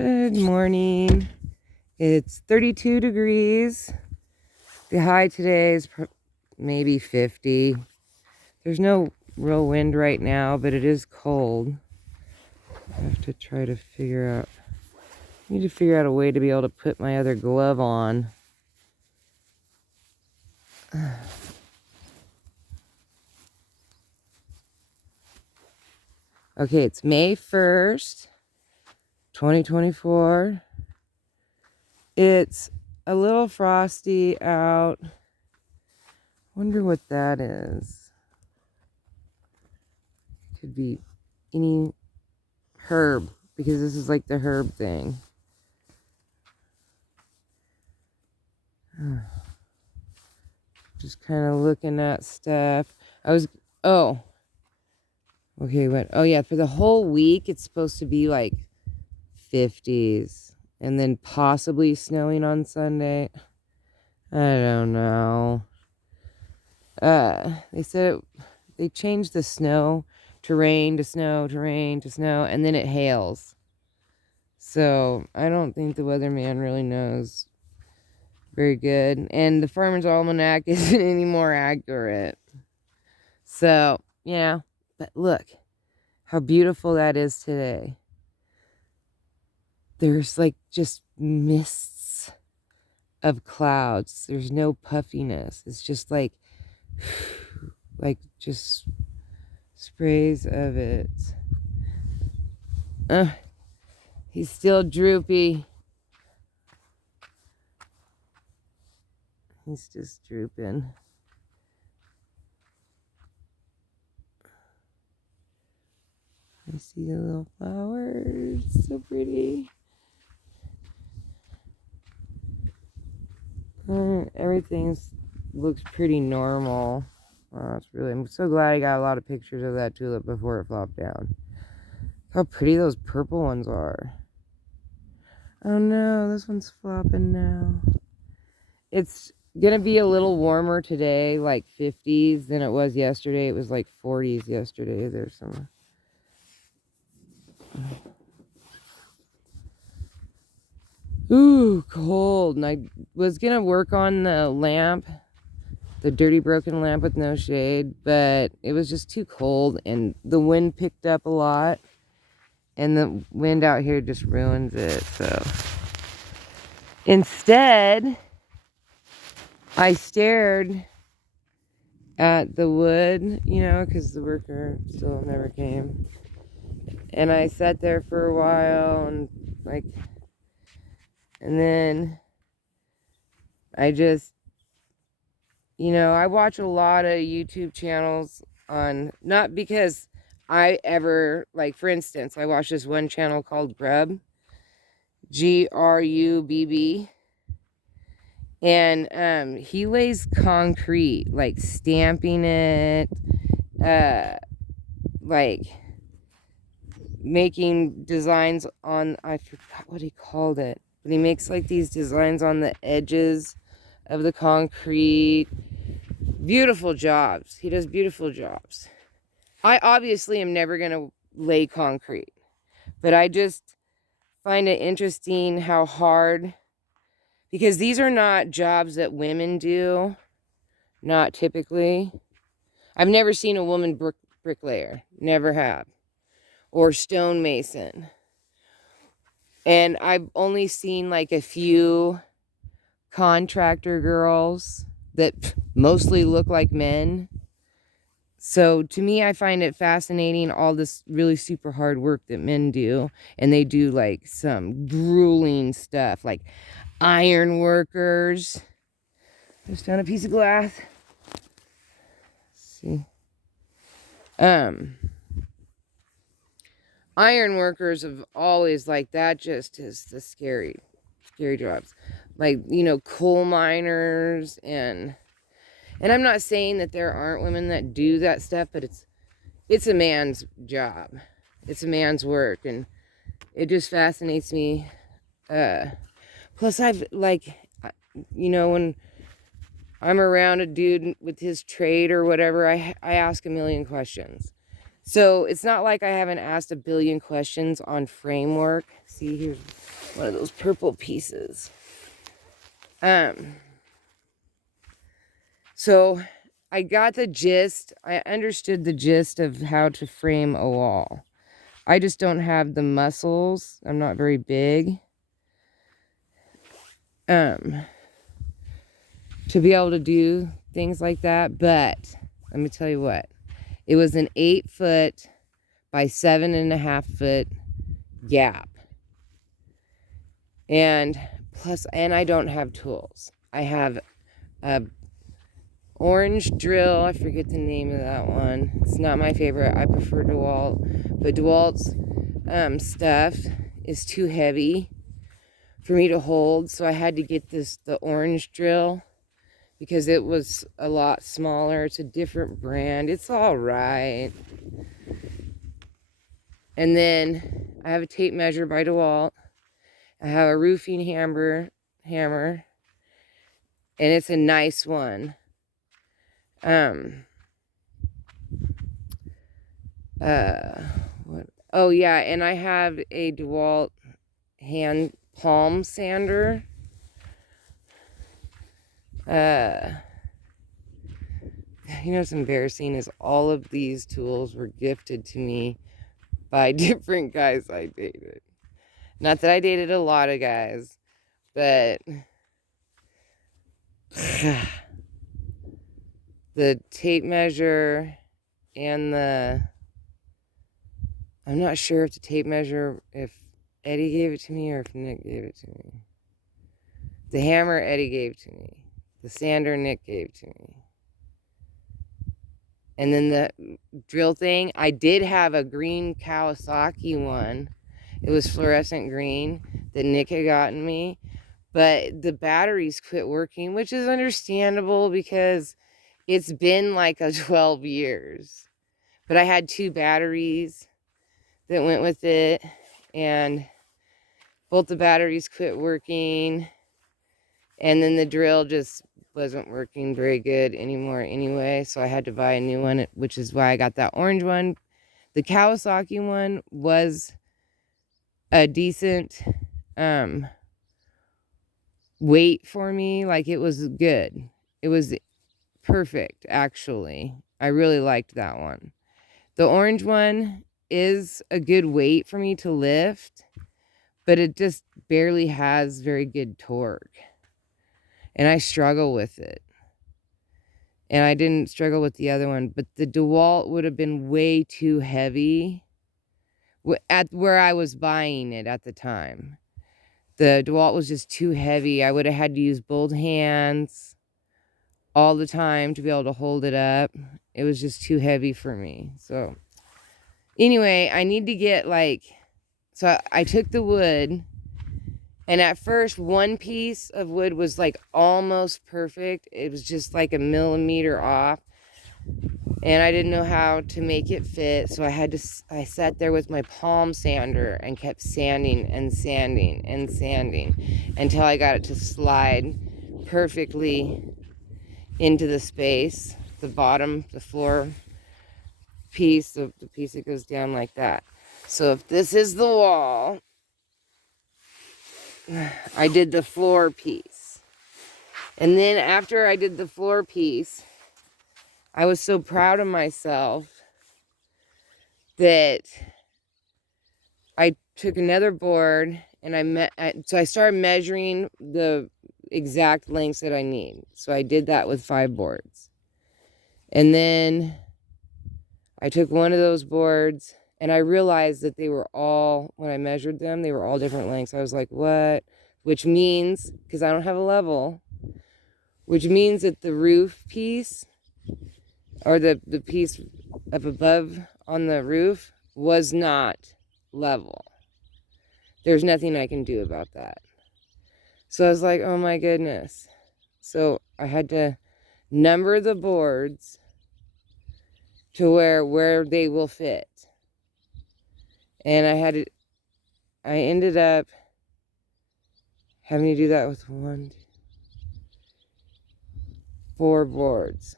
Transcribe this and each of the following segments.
Good morning. It's 32 degrees. The high today is maybe 50. There's no real wind right now, but it is cold. I have to try to figure out. I need to figure out a way to be able to put my other glove on. Okay, it's May 1st, 2024. It's a little frosty out. Wonder what that is. Could be any herb, because this is like the herb thing. Just kind of looking at stuff. Oh, yeah, for the whole week, it's supposed to be like 50s and then possibly snowing on Sunday. I don't know. They said they changed the snow to rain to snow to rain to snow, and then it hails. So I don't think the weatherman really knows very good. And the Farmer's Almanac isn't any more accurate. So, yeah. But look how beautiful that is today. There's like just mists of clouds. There's no puffiness. It's just like just sprays of it. He's still droopy. He's just drooping. I see the little flowers. So pretty. Everything looks pretty normal. I'm so glad I got a lot of pictures of that tulip before it flopped down. How pretty those purple ones are. Oh no, this one's flopping now. It's gonna be a little warmer today, like 50s, than it was yesterday. It was like 40s yesterday. There's some... Ooh, cold. And I was gonna work on the lamp, the dirty broken lamp with no shade, but it was just too cold and the wind picked up a lot, and the wind out here just ruins it. So instead, I stared at the wood, because the worker still never came. And I sat there for a while and then I just, I watch a lot of YouTube channels on, not because I ever, for instance, I watch this one channel called Grubb, Grubb, and he lays concrete, stamping it, making designs on, I forgot what he called it, but he makes these designs on the edges of the concrete. Beautiful jobs. He does beautiful jobs. I obviously am never going to lay concrete, but I just find it interesting how hard, because these are not jobs that women do, not typically. I've never seen a woman bricklayer, never have, or stonemason. And I've only seen a few contractor girls that mostly look like men. So to me, I find it fascinating, all this really super hard work that men do. And they do some grueling stuff, like iron workers. Just found a piece of glass. Let's see. Iron workers have always that just is the scary jobs. Coal miners, and I'm not saying that there aren't women that do that stuff, but it's a man's job. It's a man's work, and it just fascinates me. Plus I've when I'm around a dude with his trade or whatever, I ask a million questions. So it's not like I haven't asked a billion questions on framework. See, here's one of those purple pieces. So I got the gist. I understood the gist of how to frame a wall. I just don't have the muscles. I'm not very big. To be able to do things like that. But let me tell you what. It was an 8-foot by 7.5-foot gap. And I don't have tools. I have a orange drill. I forget the name of that one. It's not my favorite. I prefer DeWalt. But DeWalt's stuff is too heavy for me to hold. So I had to get the orange drill because it was a lot smaller. It's a different brand. It's all right. And then I have a tape measure by DeWalt. I have a roofing hammer, and it's a nice one. Oh yeah, and I have a DeWalt hand palm sander. You know what's embarrassing is all of these tools were gifted to me by different guys I dated. Not that I dated a lot of guys, but the tape measure and I'm not sure if the tape measure, if Eddie gave it to me or if Nick gave it to me. The hammer Eddie gave to me. The sander Nick gave to me. And then the drill thing, I did have a green Kawasaki one. It was fluorescent green that Nick had gotten me. But the batteries quit working, which is understandable because it's been like 12 years. But I had 2 batteries that went with it. And both the batteries quit working. And then the drill just wasn't working very good anymore anyway. So I had to buy a new one, which is why I got that orange one. The Kawasaki one was a decent weight for me. Like, it was good. It was perfect, actually. I really liked that one. The orange one is a good weight for me to lift, but it just barely has very good torque. And I struggle with it. And I didn't struggle with the other one, but the DeWalt would have been way too heavy at where I was buying it at the time. The DeWalt was just too heavy. I would have had to use both hands all the time to be able to hold it up. It was just too heavy for me. So anyway, I need to get so I took the wood, and at first one piece of wood was like almost perfect. It was just like a millimeter off. And I didn't know how to make it fit, so I sat there with my palm sander and kept sanding and sanding and sanding until I got it to slide perfectly into the space, the bottom, the floor piece, the piece that goes down like that. So if this is the wall, I did the floor piece. And then after I did the floor piece, I was so proud of myself that I took another board and so I started measuring the exact lengths that I need. So I did that with 5 boards. And then I took one of those boards and I realized that they were all, when I measured them, they were all different lengths. I was like, what? Which means, because I don't have a level, which means that the roof piece, or the piece up above on the roof, was not level. There's nothing I can do about that. So I was like, oh my goodness. So I had to number the boards to where they will fit. And I ended up having to do that with 4 boards.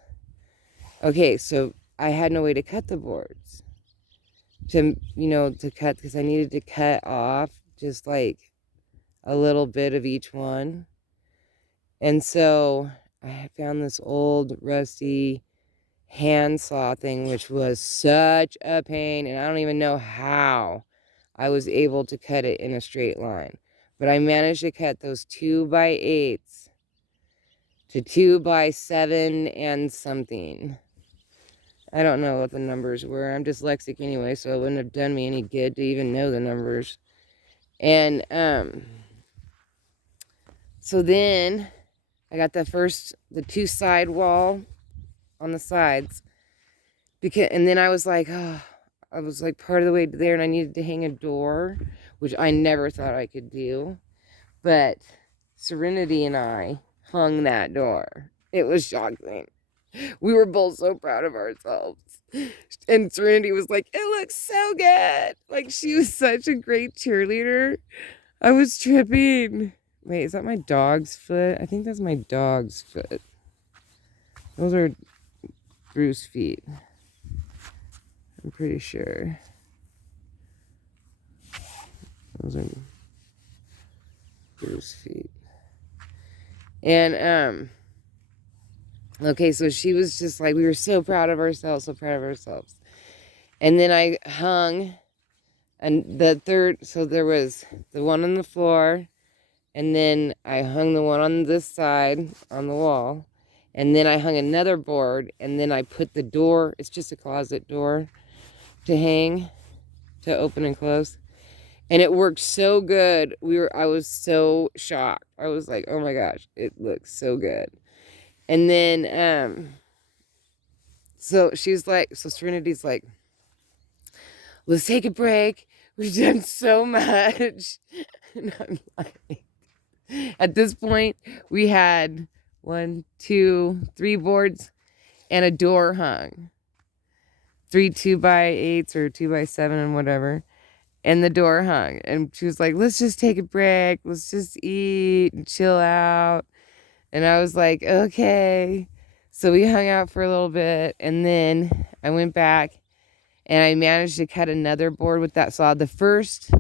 Okay, so I had no way to cut the boards. To cut, because I needed to cut off just like a little bit of each one. And so I found this old rusty handsaw thing, which was such a pain, and I don't even know how I was able to cut it in a straight line. But I managed to cut those 2x8s to 2x7 and something. I don't know what the numbers were. I'm dyslexic anyway, so it wouldn't have done me any good to even know the numbers. And so then I got the two side wall on the sides, and then I was like, oh, I was like part of the way there, and I needed to hang a door, which I never thought I could do. But Serenity and I hung that door. It was shocking. We were both so proud of ourselves. And Serenity was like, it looks so good. Like, she was such a great cheerleader. I was tripping. Wait, is that my dog's foot? I think that's my dog's foot. Those are Bruce's feet. I'm pretty sure. Those are Bruce's feet. And, okay, so she was just like, we were so proud of ourselves, so proud of ourselves. And then I hung, and the third, so there was the one on the floor, and then I hung the one on this side on the wall, and then I hung another board, and then I put the door, it's just a closet door, to hang, to open and close. And it worked so good. I was so shocked. I was like, oh my gosh, it looks so good. And then, so she's like, so Serenity's like, let's take a break. We've done so much. And I'm like, at this point, we had 1, 2, 3 boards and a door hung. 3 2x8s or 2x7 and whatever. And the door hung. And she was like, let's just take a break. Let's just eat and chill out. And I was like, okay. So we hung out for a little bit. And then I went back and I managed to cut another board with that saw. The first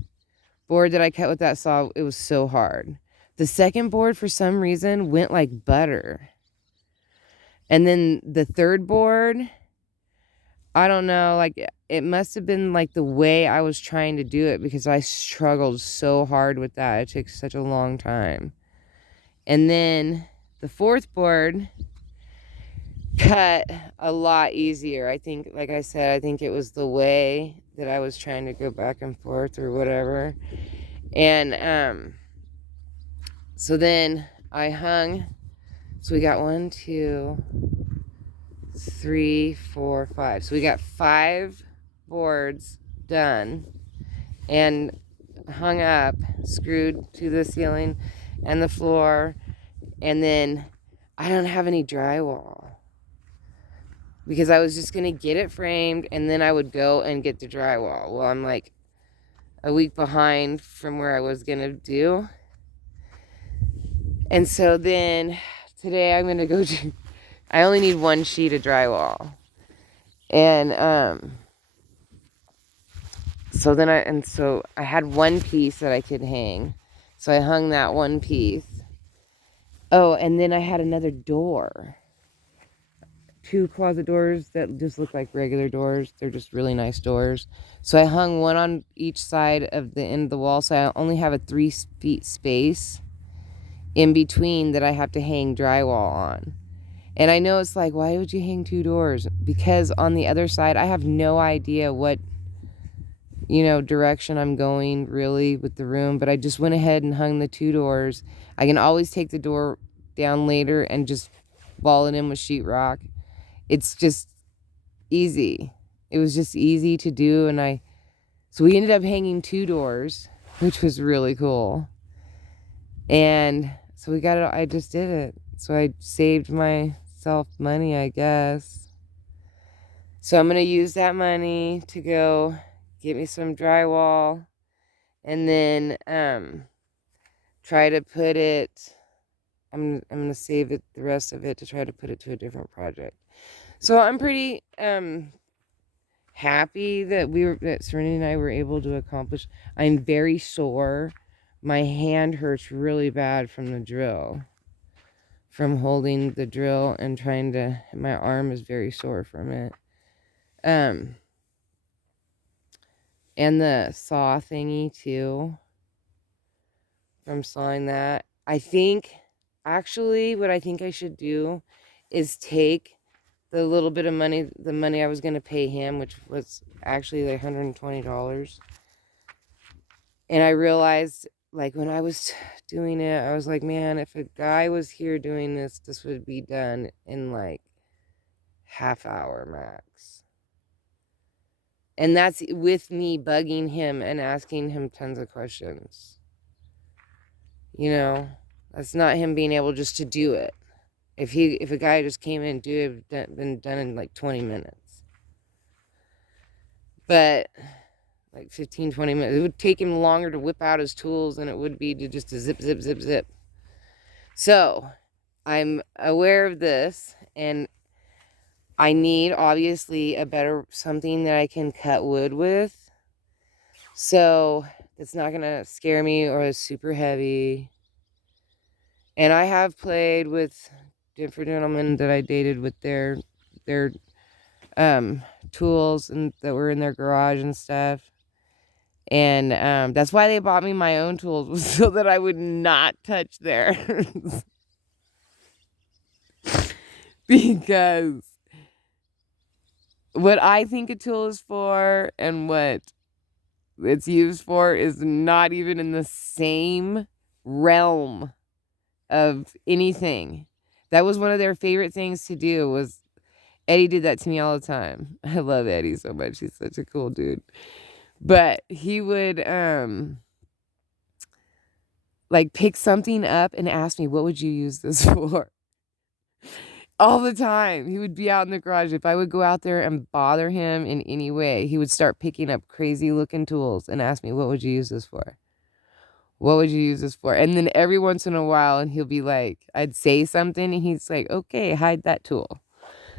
board that I cut with that saw, it was so hard. The second board, for some reason, went like butter. And then the third board, I don't know, like it must have been like the way I was trying to do it, because I struggled so hard with that. It took such a long time. And then the fourth board cut a lot easier. I think, like I said, I think it was the way that I was trying to go back and forth or whatever. And so then I hung. So we got 1, 2, 3, 4, 5. So we got 5 boards done and hung up, screwed to the ceiling and the floor. And then I don't have any drywall, because I was just going to get it framed and then I would go and get the drywall. Well, I'm like a week behind from where I was going to do. And so then today I'm going to go to, I only need 1 sheet of drywall. And so then I had 1 piece that I could hang. So I hung that 1 piece. Oh, and then I had another door. 2 closet doors that just look like regular doors. They're just really nice doors. So I hung one on each side of the end of the wall. So I only have a 3 feet space in between that I have to hang drywall on. And I know it's like, why would you hang 2 doors? Because on the other side, I have no idea what, direction I'm going really with the room. But I just went ahead and hung the 2 doors. I can always take the door down later and just wall it in with sheetrock. It's just easy. It was just easy to do. And so we ended up hanging 2 doors, which was really cool. And so we got it. I just did it. So I saved myself money, I guess. So I'm going to use that money to go get me some drywall and then try to put it, I'm going to save it, the rest of it, to try to put it to a different project. So I'm pretty happy that Serenity and I were able to accomplish. I'm very sore my hand hurts really bad from the drill, from holding the drill and trying to, my arm is very sore from it. And the saw thingy too, from sawing that. I think, actually, what I think I should do is take the little bit of money, the money I was going to pay him, which was actually like $120. And I realized, like, when I was doing it, I was like, man, if a guy was here doing this, this would be done in like half hour max. And that's with me bugging him and asking him tons of questions. You know, that's not him being able just to do it. If a guy just came in and do it, it'd been done in like 20 minutes. But like 15, 20 minutes. It would take him longer to whip out his tools than it would be to just to zip, zip, zip, zip. So I'm aware of this, and I need, obviously, a better, something that I can cut wood with. So it's not going to scare me or is super heavy. And I have played with different gentlemen that I dated with their tools and that were in their garage and stuff. And that's why they bought me my own tools, was so that I would not touch theirs. Because what I think a tool is for and what it's used for is not even in the same realm of anything. That was one of their favorite things to do. Was Eddie did that to me all the time. I love Eddie so much. He's such a cool dude. But he would like pick something up and ask me, what would you use this for? All the time. He would be out in the garage. If I would go out there and bother him in any way, he would start picking up crazy looking tools and ask me, what would you use this for? What would you use this for? And then every once in a while, and he'll be like, I'd say something and he's like, okay, hide that tool.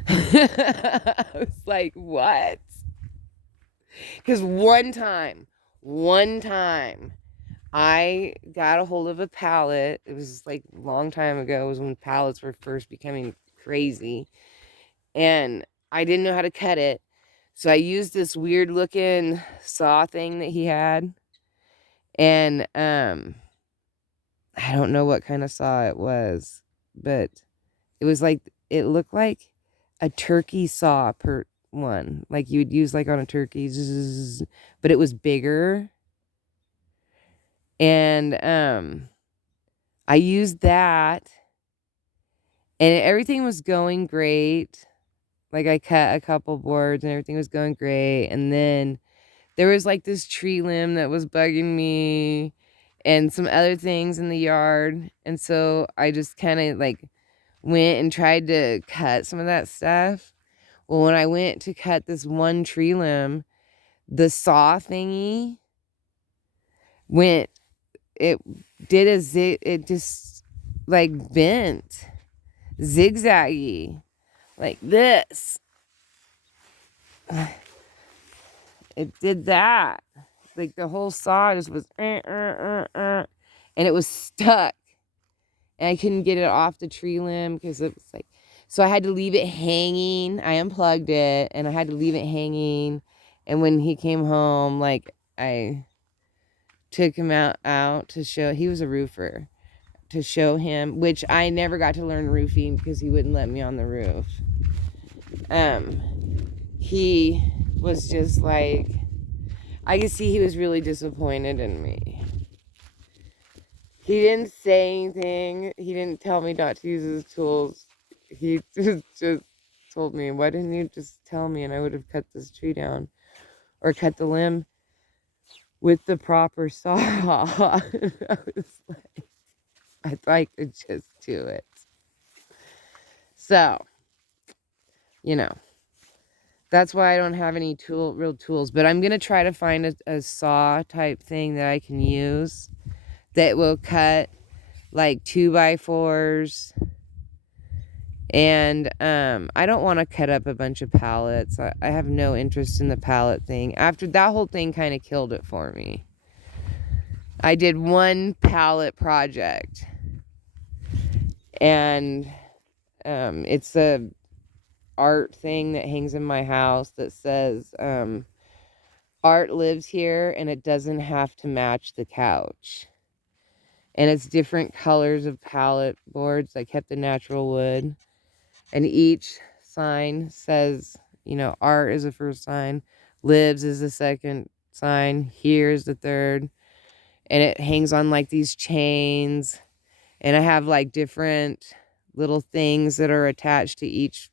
I was like, what? Because one time, I got a hold of a pallet. It was like a long time ago. It was when pallets were first becoming crazy. And I didn't know how to cut it. So I used this weird looking saw thing that he had. And I don't know what kind of saw it was. But it was like, it looked like a turkey saw per one. Like you would use like on a turkey. Zzz, but it was bigger. And I used that, and everything was going great. Like I cut a couple boards and everything was going great. And then there was like this tree limb that was bugging me and some other things in the yard. And so I just kind of like went and tried to cut some of that stuff. Well, when I went to cut this one tree limb, the saw thingy went, it did a zig, it just like bent, zigzaggy, like this. It did that. Like the whole saw just was, and it was stuck. And I couldn't get it off the tree limb because it was like, so I had to leave it hanging. I unplugged it and I had to leave it hanging. And when he came home, like I took him out to show, he was a roofer, to show him, which I never got to learn roofing because he wouldn't let me on the roof. He was just like, I could see he was really disappointed in me. He didn't say anything. He didn't tell me not to use his tools. He just told me, why didn't you just tell me and I would have cut this tree down or cut the limb with the proper saw. I was like, I thought I could just do it. So, you know, that's why I don't have any real tools. But I'm going to try to find a saw type thing that I can use that will cut like 2x4s. And I don't want to cut up a bunch of pallets. I have no interest in the pallet thing. After that whole thing kind of killed it for me. I did one palette project, and it's a art thing that hangs in my house that says art lives here and it doesn't have to match the couch. And it's different colors of palette boards. I kept the natural wood, and each sign says, you know, art is the first sign, lives is the second sign, here is the third, and it hangs on like these chains. And I have like different little things that are attached to each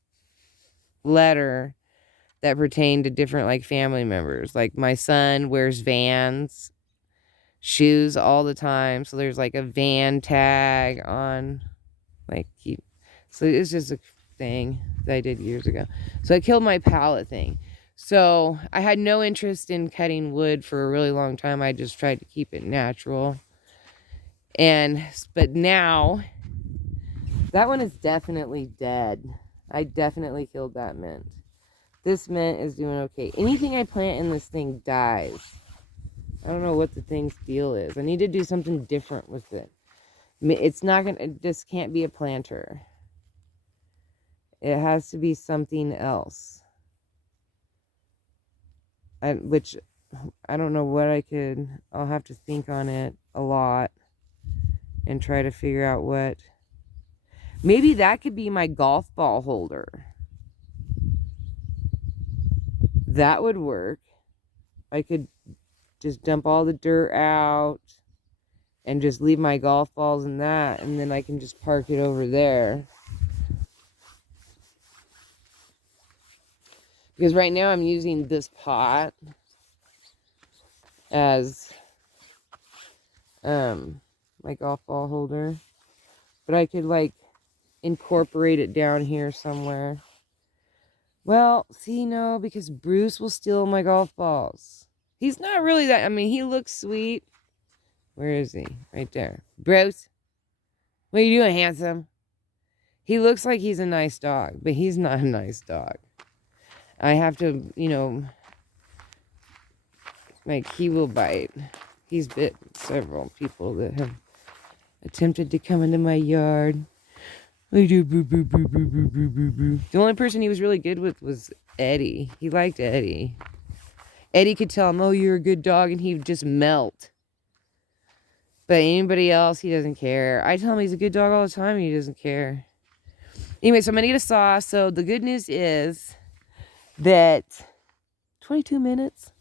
letter that pertain to different like family members. Like my son wears Vans shoes all the time, so there's like a Van tag on, like so it's just a thing that I did years ago. So I killed my palette thing. So I had no interest in cutting wood for a really long time. I just tried to keep it natural. But now that one is definitely dead. I definitely killed that mint. This mint is doing okay. Anything I plant in this thing dies. I don't know what the thing's deal is. I need to do something different with it. It's not gonna, it just can't be a planter. It has to be something else. Which I don't know what I'll have to think on it a lot and try to figure out what. Maybe that could be my golf ball holder. That would work. I could just dump all the dirt out and just leave my golf balls in that, and then I can just park it over there. Because right now I'm using this pot as my golf ball holder. But I could like incorporate it down here somewhere. Well, see, no, because Bruce will steal my golf balls. He's not really that, I mean, he looks sweet. Where is he? Right there. Bruce, what are you doing, handsome? He looks like he's a nice dog, but he's not a nice dog. I have to, you know, like, he will bite. He's bit several people that have attempted to come into my yard. The only person he was really good with was Eddie. He liked Eddie. Eddie could tell him, oh, you're a good dog, and he would just melt. But anybody else, he doesn't care. I tell him he's a good dog all the time, and he doesn't care. Anyway, so I'm going to get a saw. So the good news is that 22 minutes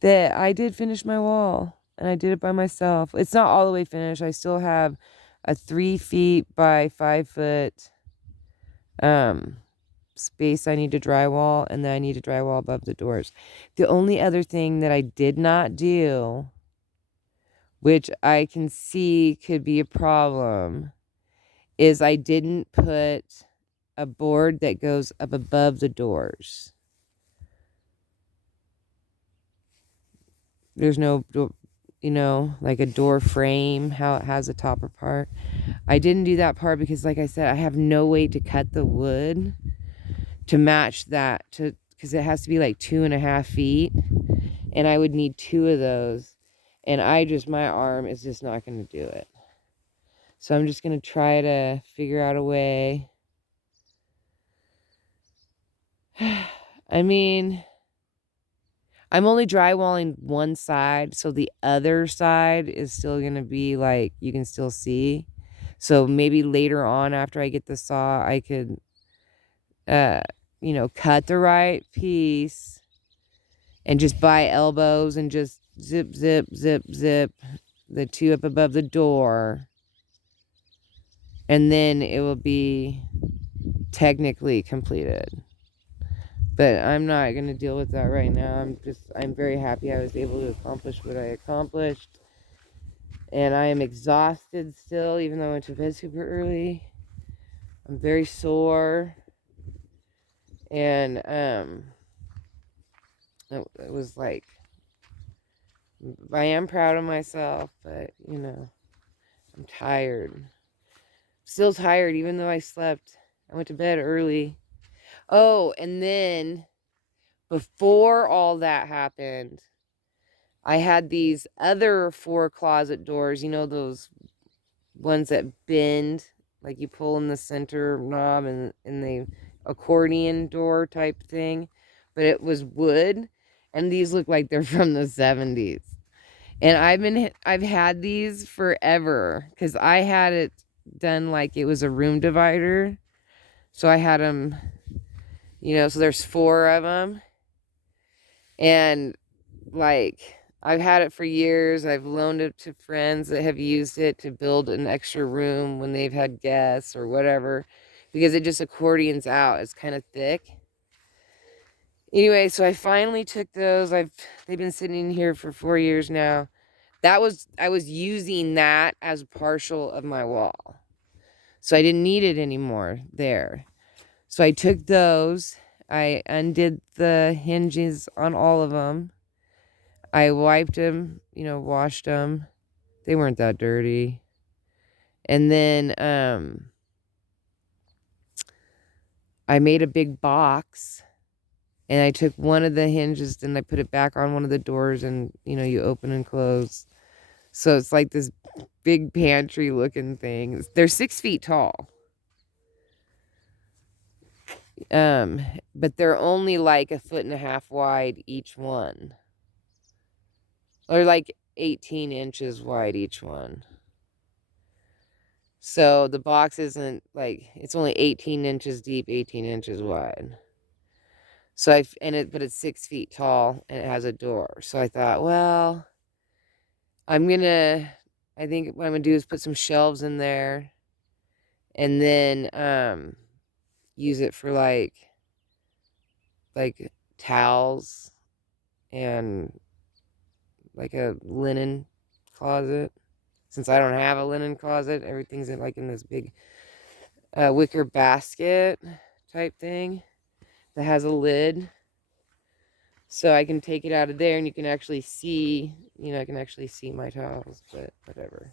that I did finish my wall, and I did it by myself. It's not all the way finished. I still have a 3 feet by 5 foot space I need to drywall, and then I need to drywall above the doors. The only other thing that I did not do, which I can see could be a problem, is I didn't put a board that goes up above the doors. There's no, you know, like a door frame, how it has a topper part. I didn't do that part because, like I said, I have no way to cut the wood to match that, because it has to be like 2.5 feet, and I would need 2 of those, and my arm is just not going to do it. So I'm just going to try to figure out a way. I mean, I'm only drywalling one side, so the other side is still going to be like, you can still see. So maybe later on, after I get the saw, I could, you know, cut the right piece and just buy elbows and just zip, zip, zip, zip the 2 up above the door. And then it will be technically completed. But I'm not going to deal with that right now. I'm very happy I was able to accomplish what I accomplished. And I am exhausted still, even though I went to bed super early. I'm very sore. And it was like, I am proud of myself, but, you know, I'm tired. Still tired, even though I slept. I went to bed early. Oh, and then before all that happened, I had these other 4 closet doors, you know, those ones that bend, like you pull in the center knob and the accordion door type thing, but it was wood, and these look like they're from the 70s. And I've had these forever because I had it done like it was a room divider. So I had them, you know, so there's 4 of them. And like I've had it for years. I've loaned it to friends that have used it to build an extra room when they've had guests or whatever, because it just accordions out. It's kind of thick. Anyway, so I finally took those. They've been sitting here for 4 years now. I was using that as partial of my wall. So I didn't need it anymore there. So I took those. I undid the hinges on all of them. I wiped them, you know, washed them. They weren't that dirty. And then I made a big box, and I took one of the hinges and I put it back on one of the doors, and, you know, you open and close. So it's like this big pantry looking thing. They're 6 feet tall. But they're only like 1.5 feet wide each one. Or like 18 inches wide each one. So the box isn't like, it's only 18 inches deep, 18 inches wide. So but it's 6 feet tall and it has a door. So I thought, well, I think what I'm gonna do is put some shelves in there and then use it for like towels and like a linen closet. Since I don't have a linen closet, everything's in this big wicker basket type thing that has a lid. So I can take it out of there and you can actually see, you know, I can actually see my towels, but whatever.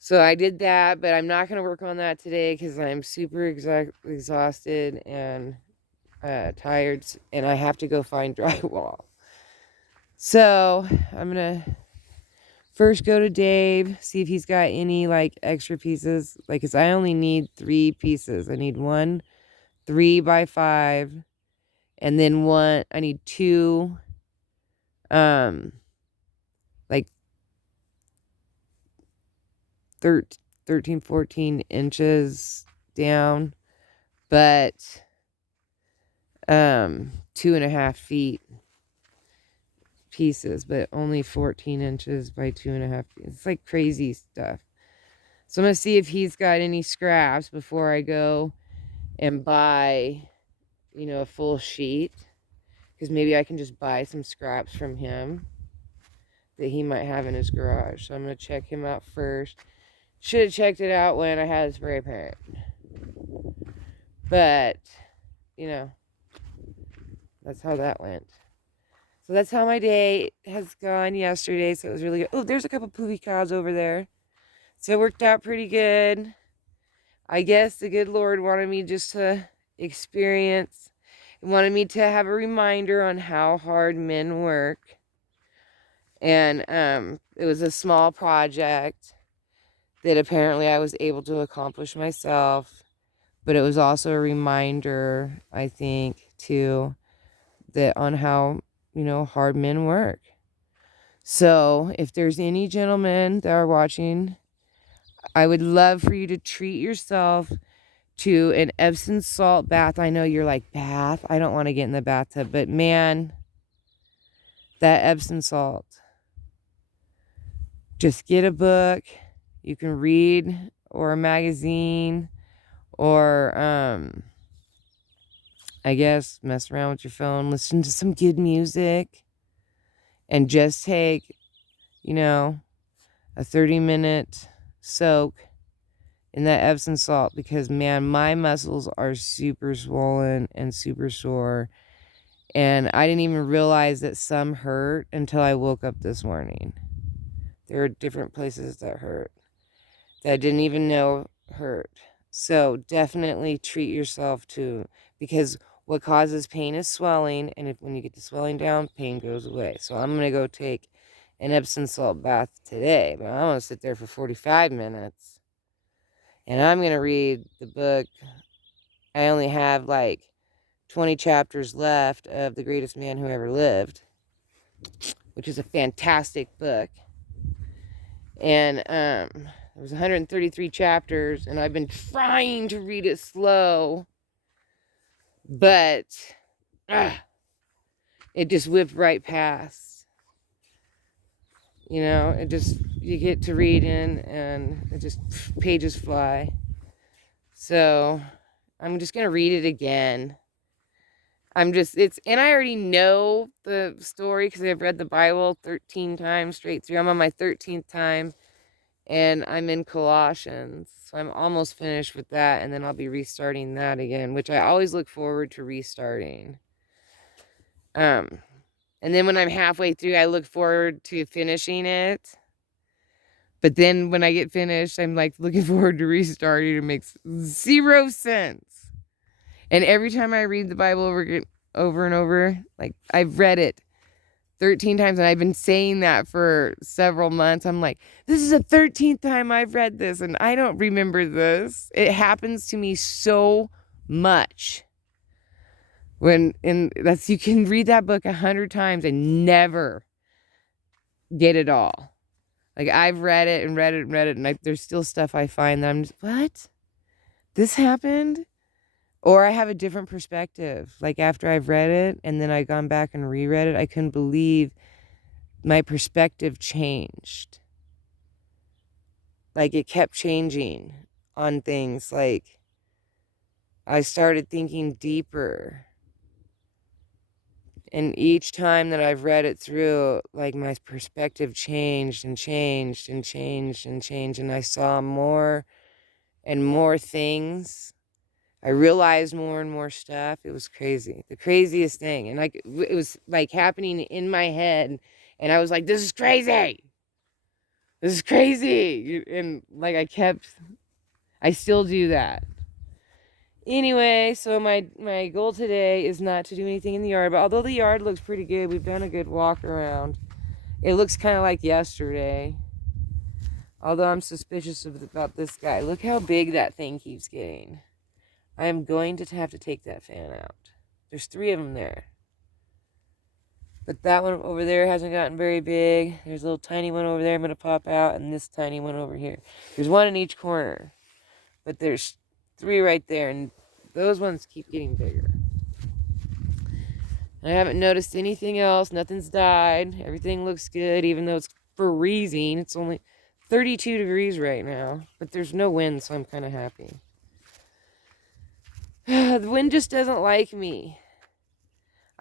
So I did that, but I'm not going to work on that today because I'm super exhausted and tired, and I have to go find drywall. So I'm going to first go to Dave, see if he's got any like extra pieces. Like, cause I only need 3 pieces. I need 1 3x5, and then I need 2, like 13, 14 inches down, but 2.5 feet pieces, but only 14 inches by 2.5 feet. It's like crazy stuff. So I'm gonna see if he's got any scraps before I go and buy, you know, a full sheet, because maybe I can just buy some scraps from him that he might have in his garage. So I'm gonna check him out first. Should have checked it out when I had a spray paint, but you know, that's how that went. So that's how my day has gone yesterday. So it was really good. Oh, there's a couple poofy cows over there. So it worked out pretty good. I guess the good Lord wanted me just to experience, wanted me to have a reminder on how hard men work. And it was a small project that apparently I was able to accomplish myself. But it was also a reminder, I think, too, that on how, you know, hard men work. So if there's any gentlemen that are watching, I would love for you to treat yourself to an Epsom salt bath. I know you're like, bath? I don't want to get in the bathtub, but man, that Epsom salt. Just get a book you can read, or a magazine, or I guess mess around with your phone, listen to some good music, and just take, you know, a 30-minute soak in that Epsom salt, because man, my muscles are super swollen and super sore, and I didn't even realize that some hurt until I woke up this morning. There are different places that hurt that I didn't even know hurt. So definitely treat yourself too, because what causes pain is swelling, and when you get the swelling down, pain goes away. So I'm going to go take an Epsom salt bath today, but I'm going to sit there for 45 minutes, and I'm going to read the book. I only have like 20 chapters left of The Greatest Man Who Ever Lived, which is a fantastic book. And there was 133 chapters, and I've been trying to read it slow, but it just whipped right past. You know, it just, you get to reading and it just, pages fly. So I'm just going to read it again. And I already know the story because I've read the Bible 13 times straight through. I'm on my 13th time, and I'm in Colossians. So I'm almost finished with that, and then I'll be restarting that again, which I always look forward to restarting. And then when I'm halfway through, I look forward to finishing it. But then when I get finished, I'm like looking forward to restarting. It makes zero sense. And every time I read the Bible over and over, like I've read it 13 times, and I've been saying that for several months. I'm like, this is the 13th time I've read this, and I don't remember this. It happens to me so much. You can read that book 100 times and never get it all. Like I've read it and read it and read it, and there's still stuff I find that I'm just, what? This happened? Or I have a different perspective. Like after I've read it and then I've gone back and reread it, I couldn't believe my perspective changed. Like it kept changing on things. Like I started thinking deeper. And each time that I've read it through, like my perspective changed and changed and changed and changed. And I saw more and more things. I realized more and more stuff. It was crazy. The craziest thing. And like it was like happening in my head. And I was like, this is crazy. This is crazy. And like I still do that. Anyway, so my goal today is not to do anything in the yard. But although the yard looks pretty good, we've done a good walk around. It looks kind of like yesterday. Although I'm suspicious about this guy. Look how big that thing keeps getting. I am going to have to take that fan out. There's 3 of them there. But that one over there hasn't gotten very big. There's a little tiny one over there I'm going to pop out, and this tiny one over here. There's one in each corner. But there's 3 right there, and those ones keep getting bigger. I haven't noticed anything else. Nothing's died. Everything looks good, even though it's freezing. It's only 32 degrees right now. But there's no wind, so I'm kind of happy. The wind just doesn't like me.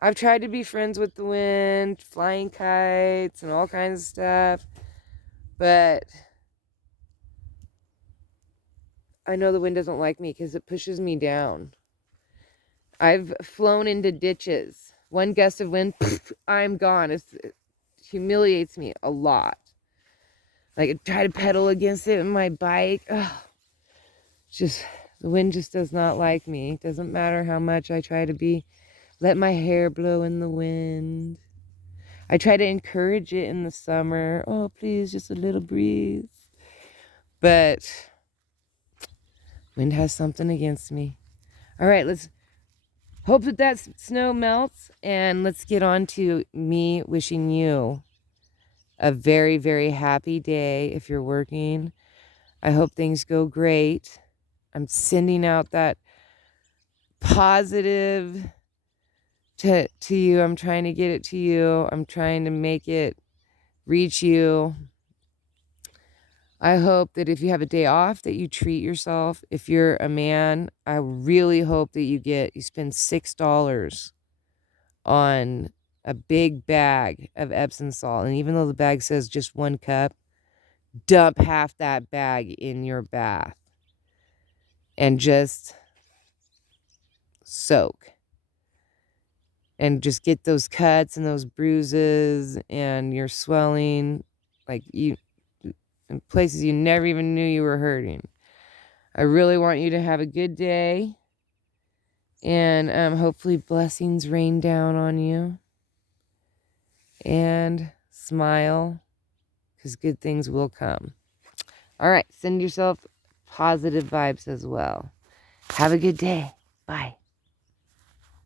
I've tried to be friends with the wind, flying kites and all kinds of stuff, but I know the wind doesn't like me because it pushes me down. I've flown into ditches. One gust of wind, I'm gone. It humiliates me a lot. Like I try to pedal against it in my bike. The wind just does not like me. It doesn't matter how much I try to let my hair blow in the wind. I try to encourage it in the summer. Oh, please, just a little breeze. But wind has something against me. All right, let's hope that snow melts, and let's get on to me wishing you a very, very happy day if you're working. I hope things go great. I'm sending out that positive to you. I'm trying to get it to you. I'm trying to make it reach you. I hope that if you have a day off that you treat yourself. If you're a man, I really hope that you spend $6 on a big bag of Epsom salt. And even though the bag says just 1 cup, dump half that bag in your bath and just soak. And just get those cuts and those bruises and your swelling, like in places you never even knew you were hurting. I really want you to have a good day. And hopefully blessings rain down on you. And smile, because good things will come. All right, send yourself positive vibes as well. Have a good day. Bye.